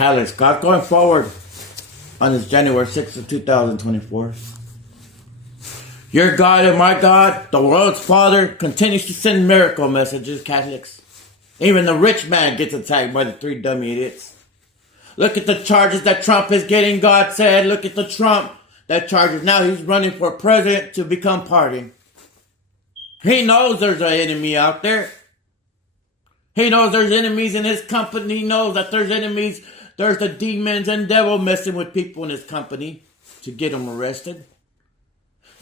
catalyst. God, going forward on this January 6th of 2024. Your God and my God, the world's Father, continues to send miracle messages, Catholics. Even the rich man gets attacked by the three dummy idiots. Look at the charges that Trump is getting, God said. Look at the Trump that charges. Now he's running for president to become pardoned. He knows there's an enemy out there. He knows there's enemies in his company. He knows that there's enemies. There's the demons and devil messing with people in his company to get them arrested.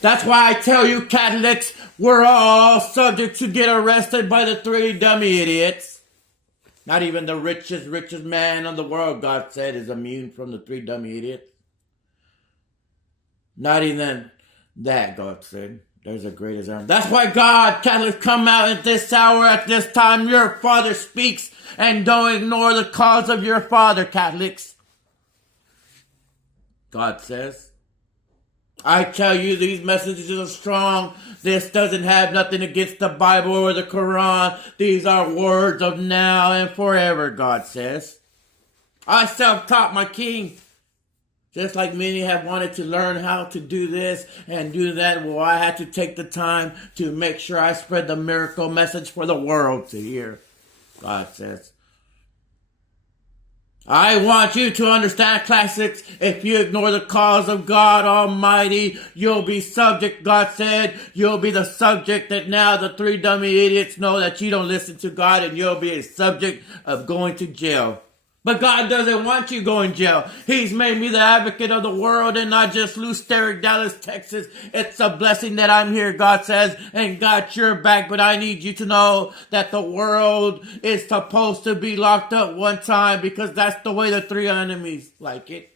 That's why I tell you, Catholics, we're all subject to get arrested by the three dummy idiots. Not even the richest man in the world, God said, is immune from the three dummy idiots. Not even that, God said. There's a greatest arm. That's why God, Catholics, come out at this hour, at this time. Your Father speaks, and don't ignore the cause of your Father, Catholics. God says, I tell you, these messages are strong. This doesn't have nothing against the Bible or the Quran. These are words of now and forever, God says. I self-taught my King. Just like many have wanted to learn how to do this and do that, well, I had to take the time to make sure I spread the miracle message for the world to hear, God says. I want you to understand, classics, if you ignore the cause of God Almighty, you'll be subject, God said. You'll be the subject that now the three dummy idiots know that you don't listen to God, and you'll be a subject of going to jail. But God doesn't want you going to jail. He's made me the advocate of the world and not just Lou Sterrick, Dallas, Texas. It's a blessing that I'm here, God says, and got your back. But I need you to know that the world is supposed to be locked up one time because that's the way the three enemies like it.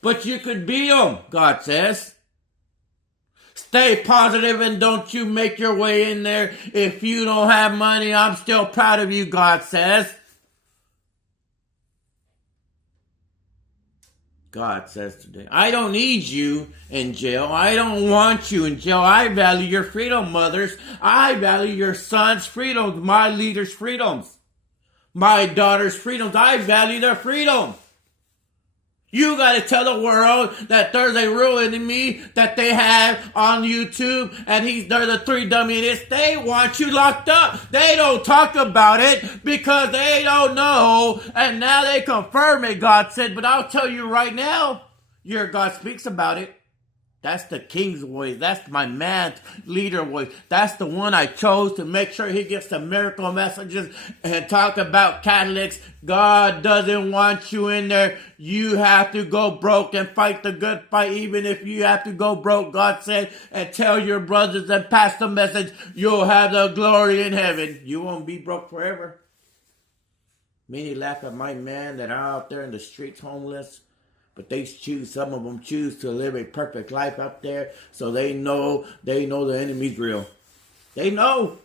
But you could beat them, God says. Stay positive and don't you make your way in there. If you don't have money, I'm still proud of you, God says. God says today, I don't need you in jail. I don't want you in jail. I value your freedom, mothers. I value your sons' freedoms, my leaders' freedoms, my daughters' freedoms. I value their freedom. You got to tell the world that there's a real enemy that they have on YouTube, and they're the three dummy idiots. They want you locked up. They don't talk about it because they don't know, and now they confirm it, God said. But I'll tell you right now, your God speaks about it. That's the King's voice. That's my man's leader voice. That's the one I chose to make sure he gets the miracle messages and talk about Catholics. God doesn't want you in there. You have to go broke and fight the good fight. Even if you have to go broke, God said, and tell your brothers and pass the message, you'll have the glory in heaven. You won't be broke forever. Many laugh at my man that are out there in the streets homeless. But some of them choose to live a perfect life out there, so they know the enemy's real. They know.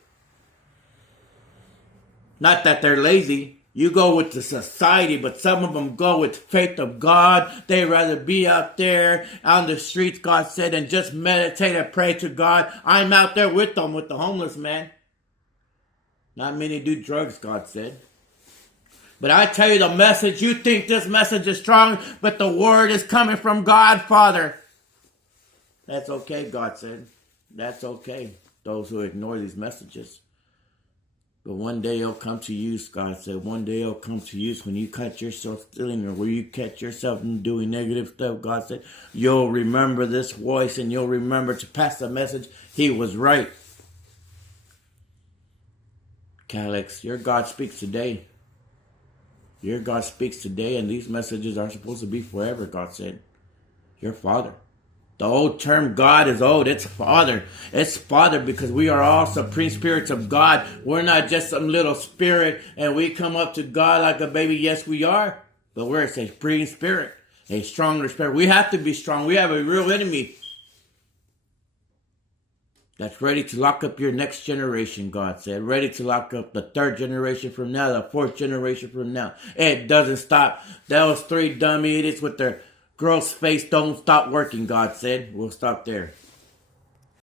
Not that they're lazy. You go with the society, but some of them go with faith of God. They rather be out there on the streets, God said, and just meditate and pray to God. I'm out there with them, with the homeless man. Not many do drugs, God said. But I tell you the message, you think this message is strong, but the word is coming from God, Father. That's okay, God said. That's okay, those who ignore these messages. But one day it'll come to use, God said. One day it'll come to use when you catch yourself stealing or where you catch yourself doing negative stuff, God said. You'll remember this voice and you'll remember to pass the message. He was right. Catholics, your God speaks today. Your God speaks today, and these messages are supposed to be forever, God said. Your Father. The old term God is old. It's Father. It's Father because we are all supreme spirits of God. We're not just some little spirit, and we come up to God like a baby. Yes, we are. But we're a supreme spirit, a stronger spirit. We have to be strong. We have a real enemy that's ready to lock up your next generation, God said. Ready to lock up the third generation from now, the fourth generation from now. It doesn't stop. Those three dumb idiots with their gross face don't stop working, God said. We'll stop there.